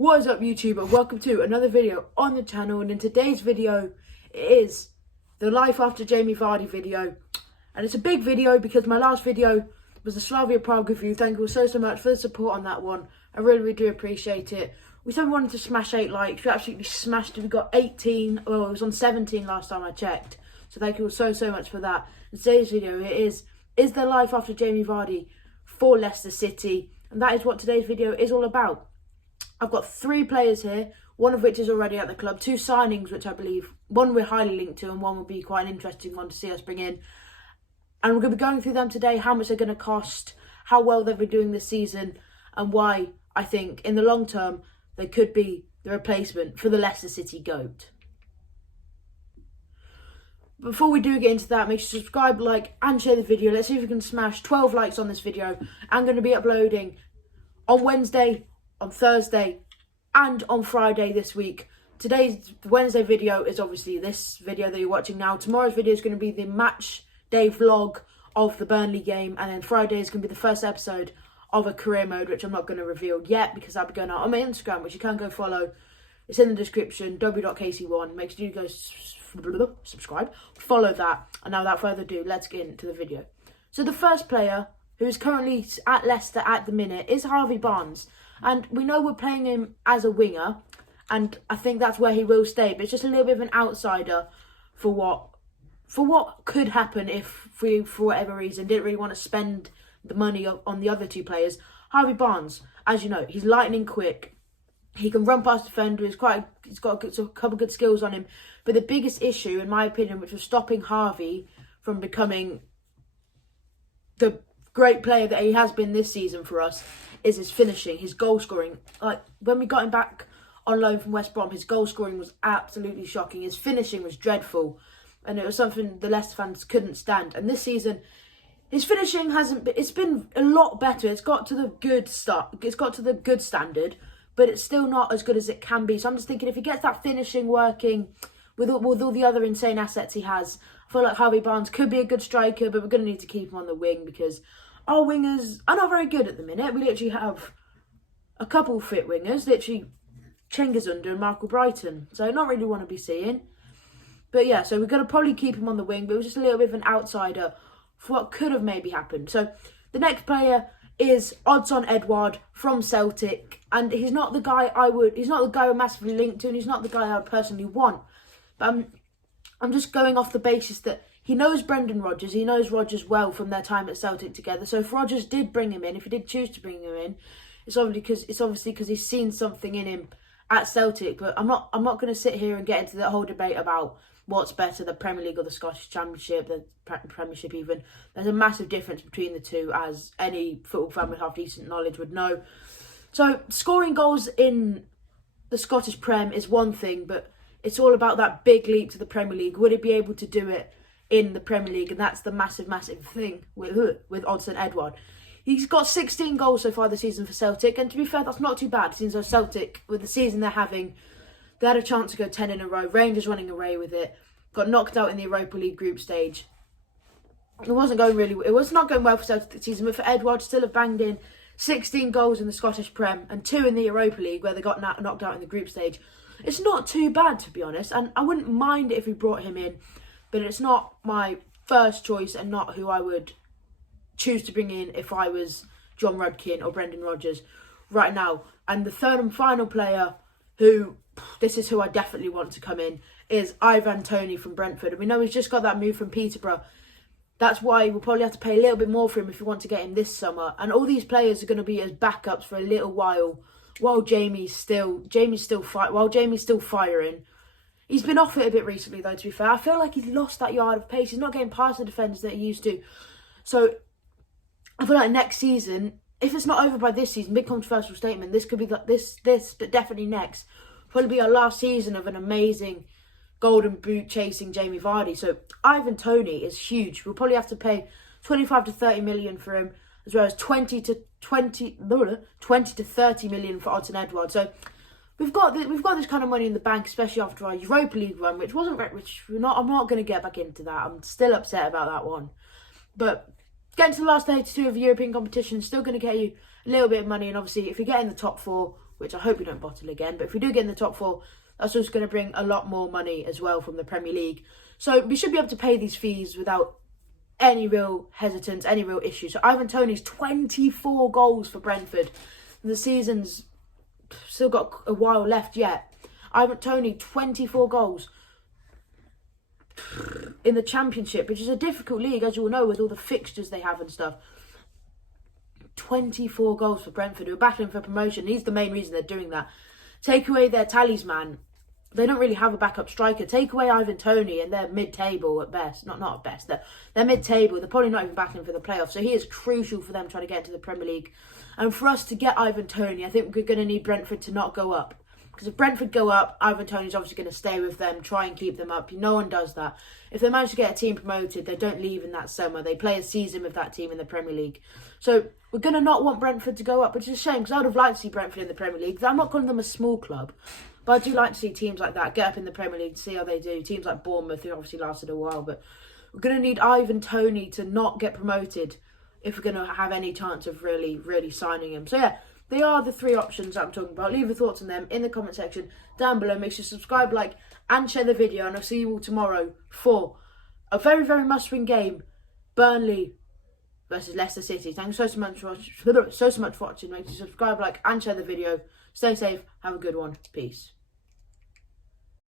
What is up, YouTube, and welcome to another video on the channel. And in today's video is the Life After Jamie Vardy video, and it's a big video because my last video was the Slavia Prague review. Thank you so much for the support on that one. I really do appreciate it. We said we wanted to smash 8 likes. We absolutely smashed it. We got 18. Well, it was on 17 last time I checked. So thank you so much for that. In today's video, it is the Life After Jamie Vardy for Leicester City, and that is what today's video is all about. I've got 3 players here, one of which is already at the club, 2 signings which I believe, one we're highly linked to and one will be quite an interesting one to see us bring in. And we're going to be going through them today, how much they're going to cost, how well they've been doing this season, and why I think in the long term they could be the replacement for the Leicester City GOAT. Before we do get into that, make sure to subscribe, like and share the video. Let's see if we can smash 12 likes on this video. I'm going to be uploading on Wednesday, on Thursday and on Friday this week. Today's Wednesday video is obviously this video that you're watching now. Tomorrow's video is going to be the match day vlog of the Burnley game, and then Friday is going to be the first episode of a career mode, which I'm not going to reveal yet because I'll be going out on my Instagram, which you can go follow. It's in the description, w.kc1. Make sure you go subscribe, follow that. And now without further ado, let's get into the video. So the first player who is currently at Leicester at the minute is Harvey Barnes. And we know we're playing him as a winger, and I think that's where he will stay. But it's just a little bit of an outsider for what could happen if we, for whatever reason, didn't really want to spend the money on the other 2 players. Harvey Barnes, as you know, he's lightning quick. He can run past defender. He's got a couple of good skills on him. But the biggest issue, in my opinion, which was stopping Harvey from becoming the great player that he has been this season for us, is his finishing, his goal scoring. Like when we got him back on loan from West Brom, his goal scoring was absolutely shocking. His finishing was dreadful, and it was something the Leicester fans couldn't stand. And this season, his finishing it's been a lot better. It's got to the good standard, but it's still not as good as it can be. So I'm just thinking, if he gets that finishing working with all the other insane assets he has, I feel like Harvey Barnes could be a good striker, but we're going to need to keep him on the wing because our wingers are not very good at the minute. We literally have a couple fit wingers, literally Cengiz Under and Michael Brighton. So not really want to be seeing. But yeah, so we're going to probably keep him on the wing, but it was just a little bit of an outsider for what could have maybe happened. So the next player is Odsonne Edouard from Celtic, and he's not the guy we're massively linked to, and he's not the guy I would personally want. But I'm just going off the basis that he knows Brendan Rodgers. He knows Rodgers well from their time at Celtic together. So if Rodgers did bring him in, if he did choose to bring him in, it's obviously because he's seen something in him at Celtic. But I'm not going to sit here and get into the whole debate about what's better, the Premier League or the Scottish Championship, the Premiership even. There's a massive difference between the two, as any football fan with half decent knowledge would know. So scoring goals in the Scottish Prem is one thing, but it's all about that big leap to the Premier League. Would it be able to do it in the Premier League? And that's the massive thing with Odsonne Edouard. He's got 16 goals so far this season for Celtic, and to be fair, that's not too bad. Since Celtic, with the season they're having, they had a chance to go 10 in a row. Rangers running away with it. Got knocked out in the Europa League group stage. It was not going well for Celtic this season, but for Edouard still have banged in 16 goals in the Scottish Prem and 2 in the Europa League, where they got knocked out in the group stage. It's not too bad, to be honest, and I wouldn't mind it if we brought him in, but it's not my first choice and not who I would choose to bring in if I was John Rudkin or Brendan Rodgers right now. And the third and final player, this is who I definitely want to come in, is Ivan Toney from Brentford. And we know he's just got that move from Peterborough. That's why we'll probably have to pay a little bit more for him if we want to get him this summer. And all these players are going to be as backups for a little while Jamie's still firing. He's been off it a bit recently, though, to be fair. I feel like he's lost that yard of pace. He's not getting past the defenders that he used to. So I feel like next season, if it's not over by this season, big controversial statement, this could be but definitely next, probably be our last season of an amazing golden boot chasing Jamie Vardy. So Ivan Toney is huge. We'll probably have to pay 25 to 30 million for him, as well as 20 to 30 million for Odsonne Edouard. So we've got this kind of money in the bank, especially after our Europa League run, which wasn't very, I'm not going to get back into that. I'm still upset about that one. But getting to the last 32 of the European competition is still going to get you a little bit of money, and obviously if you get in the top 4, which I hope we don't bottle again. But if we do get in the top 4, that's just going to bring a lot more money as well from the Premier League. So we should be able to pay these fees without any real hesitance, any real issue. So Ivan Toney's 24 goals for Brentford. The season's still got a while left yet. Ivan Toney, 24 goals in the Championship, which is a difficult league, as you all know, with all the fixtures they have and stuff. 24 goals for Brentford, who are battling for promotion. He's the main reason they're doing that. Take away their talisman. They don't really have a backup striker. Take away Ivan Toney and they're mid-table at best. Not at best. They're mid-table. They're probably not even battling for the playoffs. So he is crucial for them trying to get into the Premier League. And for us to get Ivan Toney, I think we're going to need Brentford to not go up. Because if Brentford go up, Ivan Toney's obviously going to stay with them, try and keep them up. No one does that. If they manage to get a team promoted, they don't leave in that summer. They play a season with that team in the Premier League. So we're going to not want Brentford to go up, which is a shame, because I would have liked to see Brentford in the Premier League. I'm not calling them a small club, but I do like to see teams like that get up in the Premier League, see how they do. Teams like Bournemouth, who obviously lasted a while, but we're going to need Ivan Toney to not get promoted if we're going to have any chance of really, really signing him. So yeah, they are the 3 options that I'm talking about. Leave your thoughts on them in the comment section down below. Make sure to subscribe, like, and share the video. And I'll see you all tomorrow for a very, very must-win game. Burnley versus Leicester City. Thanks so much for watching. Make sure to subscribe, like, and share the video. Stay safe. Have a good one. Peace.